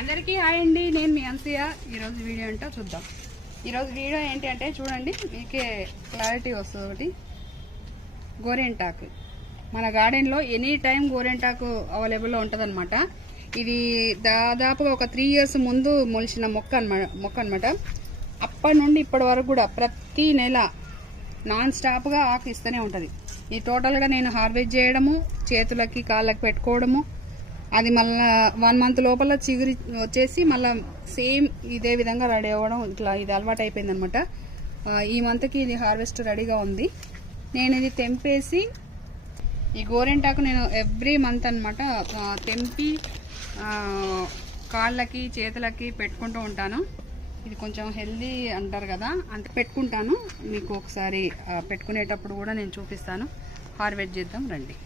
అందరికీ హాయ్ అండి నేను మీ అన్సియా ఈరోజు వీడియో ఏంటో చూద్దాం. ఈరోజు వీడియో ఏంటి అంటే చూడండి మీకే క్లారిటీ వస్తుంది. ఒకటి గోరెంటాకు. మన గార్డెన్లో ఎనీ టైం గోరెంటాకు అవైలబుల్లో ఉంటుందన్నమాట. ఇది దాదాపుగా ఒక త్రీ ఇయర్స్ ముందు మొలిచిన మొక్క అనమాట మొక్క అనమాట అప్పటి నుండి ఇప్పటి వరకు కూడా ప్రతి నెల నాన్ స్టాప్గా ఆకు ఇస్తూనే ఉంటుంది. ఈ టోటల్గా నేను హార్వెస్ట్ చేయడము చేతులకి కాళ్ళకి పెట్టుకోవడము అది మళ్ళా వన్ మంత్ లోపల చిగురి వచ్చేసి మళ్ళీ సేమ్ ఇదే విధంగా రెడీ అవ్వడం ఇట్లా ఇది అలవాటు అయిపోయింది అనమాట ఈ మంత్కి ఇది హార్వెస్ట్ రెడీగా ఉంది. నేను ఇది తెంపేసి ఈ గోరెంటాకు నేను ఎవ్రీ మంత్ అనమాట తెంపి కాళ్ళకి చేతులకి పెట్టుకుంటూ ఉంటాను. ఇది కొంచెం హెల్దీ అంటారు కదా అంత పెట్టుకుంటాను. మీకు ఒకసారి పెట్టుకునేటప్పుడు కూడా నేను చూపిస్తాను. హార్వెస్ట్ చేద్దాం రండి.